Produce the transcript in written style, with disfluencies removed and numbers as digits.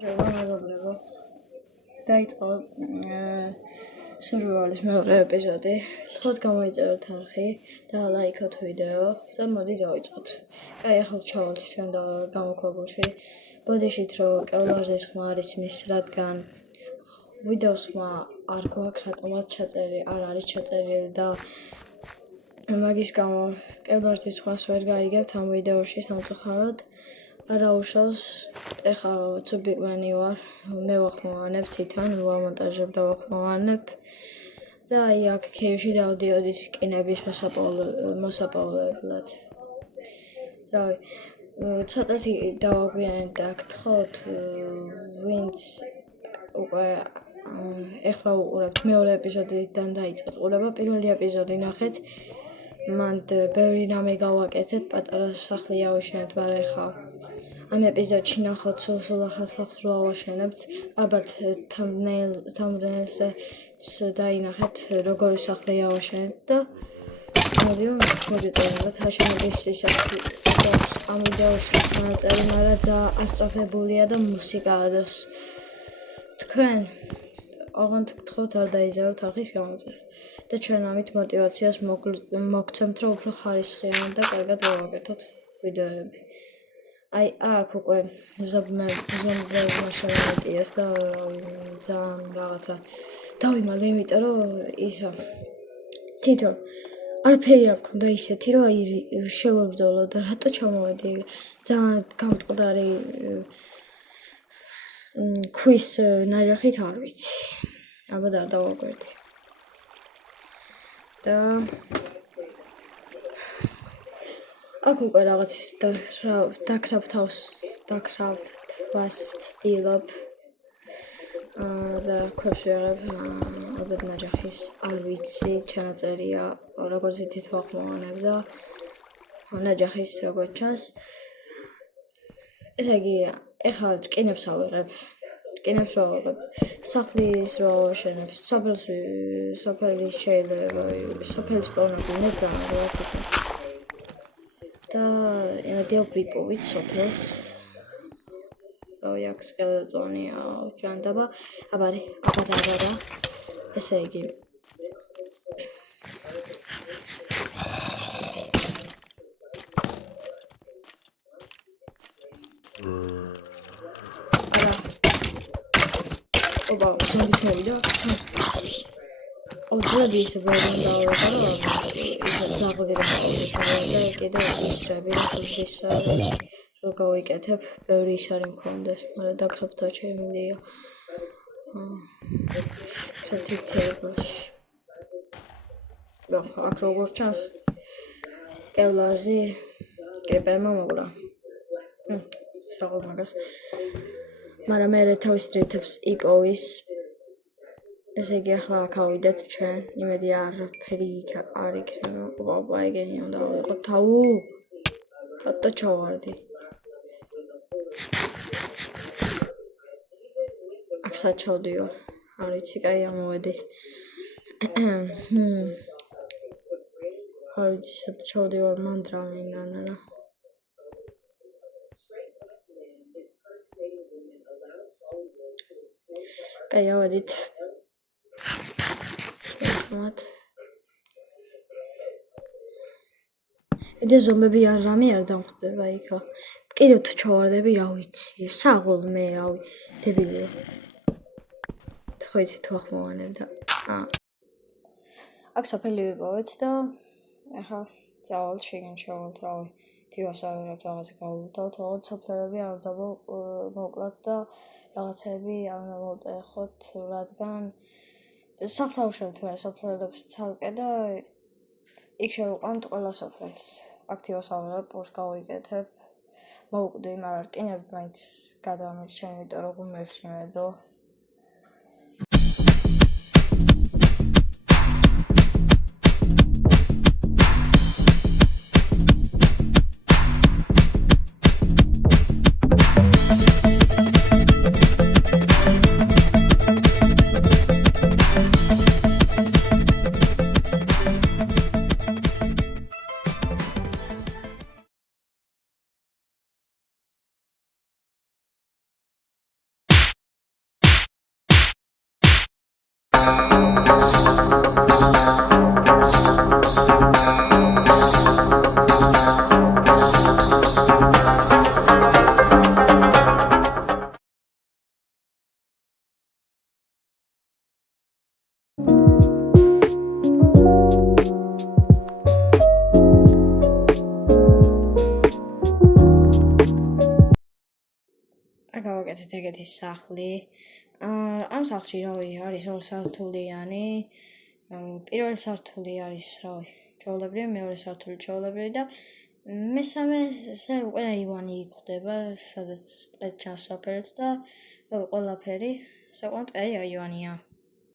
მეგობრებო, დაიწყო სურვილის მეორე ეპიზოდი. თქვათ გამოიწეროთ არხი და ლაიქოთ ვიდეო და მოდი დავიწყოთ. ახლა ჩავალთ ჩვენ და გამოქვაბულში. ბოდიშით რომ კევლარზის ხმა არის მის, რადგან ვიდეოს ხმა არ გვაქვს რატომაც არ არის ჩაწერილი და მაგის გამო კევლარზის ხმას ვერ გაიგებთ ამ ვიდეოში სამწუხაროდ. არა უშავს, ეხლა ცუბიკვენი ვარ, მე ვახმოვანებ თვითონ, ვამონტაჟებ და ვახმოვანებ და აი აქ ქეივში დავდიოდი სკინების მოსაპოვებლად. რავი, ცოტათი დავაგვიანეთ და გთხოვთ, ვინც უკვე ეხლა უყურებთ მეორე ეპიზოდიდან დაიწყეთ ყურება, პირველი ეპიზოდი ნახეთ, მან ბევრი რამე გავაკეთეთ, პატარა სახლი ავაშენეთ, მაგრამ ეხლა ამ ეპიზოდში ნახოთ სულ ახალ სახლს ვავაშენებთ, ალბათ thumbnail-ზე დაინახეთ როგორი სახლი ავაშენეთ და მოდიწერებთ აშენების ისეთი ამ ვიდეოში ჩანაწერი, მაგრამ ძალიან ასწრაფებულია და მუსიკა ადოს. თქვენ ოღონდ გთხოვთ არ დაიჯეროთ არხის გამოწერა და ჩვენ ამით мотивაციას მოგცემთ, რომ უფრო ხარისხიანი და კარგად გავაკეთოთ ვიდეოები. აი აქ უკვე ზომბებმა შემოიტიეს და ძალიან რაღაცა დავიმალე, იმიტომ რომ ისა თვითონ არაფერი არ მქონდა ისეთი, რომ აი შევებრძოლო და რატო ჩამოვედი, ძალიან გამწყდარი ქვის ნაჯახით არ ვიცი, ალბათ არ დავაკვირდი და აქ უკვე რაღაც დაქრავთვას ვცდილობ და ქვებს ვიღებ, ალბათ ნაჯახის არ ვიცი, ჩანაწერია როგორც ითით ვახმოვანებ და ნაჯახის როგორც ჩანს. ესე იგი, ეხლა რკინებს ავიღებ, სახლის რო ავაშენებ, სოფელის შეიძლება, სოფელის პოვნები მე ძალიან რა თვითონ და იმედია ვიპოვით სოფელს, რომ აქ სკელეტონია ჭანდაბა, აბარე, ესე იგი მოვიდა ოძრები ისე ბევრი დავიღო, რომ ისე ძაღლი რა ყოველთვის მოვიდა, კიდევ ისრები ხულის რო გავიკეთებ, ბევრი ის არის მქონდეს, მაგრამ დაქრაფთა შემიძლია სათითებელში. აქ როგორც ჩანს კევლარზი კრიპერმა მოგვრა. საღოლ მაგას. მაგრამ მე თავის დროითებს იპოვის. ესე იგი ახლა აქ ავიდეთ ჩვენ, იმედია არაფერი არ იქნება. ოპა, ეგენი უნდა ვიყო თავუ. რატო ჩავარდი? აქ სად ჩავდივარ? არ ვიცი, კაი ამოვედით. არ ვიცი სად ჩავდივარ, მანდ რა მინდანა რა. კაი ავედით. ედე ზომბები არ რამე არ დამხვდება იქა. კიდევ თუ ჩავარდები, რა ვიცი, საღოლ მე რავი, დებილია. ხო იცი თუ ახმოვანებ და აქ სოფელი ვიპოვეთ და ახლა წავალთ შიგნით ჩავალთ, რავი, თივას ავიღებთ, რაღაცა გავუდავთ, ოღონდ სოფლები არ უნდა მოკლათ და რაღაცები არ უნდა მოვტეხოთ, რადგან სახლს ავშენებთ მე სოფლებს ცალკე და იქ შევიყვანთ ყველა სოფელს. აქ თივას ავიღებ, პურს გავიკეთებ, მოვკვდი, მაგრამ რკინები მაინც გადამირჩენ, იმიტომ რომ ღუმელში მედო. ერთ-ერთი სახლი. ამ სახლში რავი არის ორ სართულიანი. პირველი სართული არის რავი ჩვეულებრივი, მეორე სართული ჩვეულებრივი და მესამეზე უკვე აივანი გვხვდება, სადაც ტყეთ ჩანს სოფელიც და ყველაფერი საკმაოდ კაი აივანია.